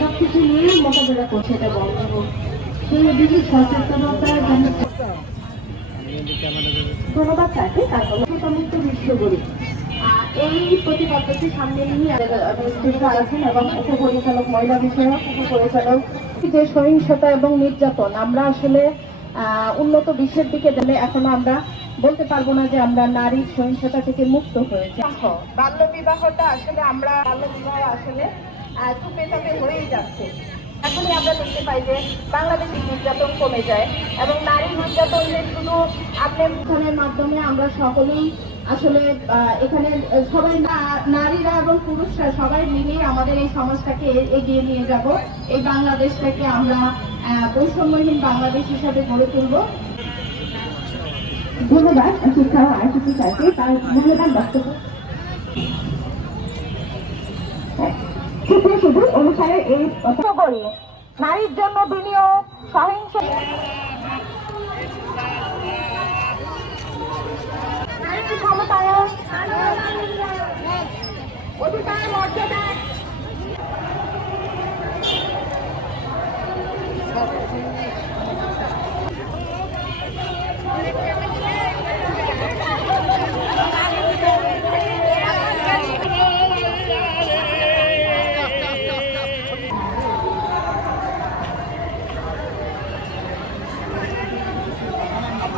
সব কিছু নিয়েই করছে এটা সচেতনতা, ধন্যবাদ তারপর সমস্ত বিশ্বগুলি এই প্রতিপাদ্যটি সামনে নিয়ে আছেন এবং উপপরিচালক, মহিলা বিষয়ক, উপপরিচালক যে সহিংসতা এবং নির্যাতন, আমরা আসলে উন্নত বিশ্বের দিকে গেলে এখনও আমরা বলতে পারব না যে আমরা নারীর সহিংসতা থেকে মুক্ত হয়েছে। বাল্য বিবাহটা আসলে আমরা, বাল্য বিবাহ আসলে চুপে চাপে হয়েই যাচ্ছে। এখনই আমরা দেখতে পাই যে বাংলাদেশি নির্যাতন কমে যায় এবং নারী নির্যাতন যে শুধু আপনি উত্থানের মাধ্যমে আমরা সকলেই আসলে এখানে সবাই নারীরা এবং পুরুষরা সবাই মিলেই আমাদের এই সমাজটাকে এগিয়ে নিয়ে যাব। এই বাংলাদেশটাকে আমরা বৈষম্যহীন বাংলাদেশ হিসাবে গড়ে তুলব। ধন্যবাদ শিক্ষা আইসিটি স্যারকে তার মূল্যবান বক্তব্য। শিশু শুধু অনুসারে এই করি নারীর জন্য বিনিয়োগ সহিংস অধিকার মর্যাদা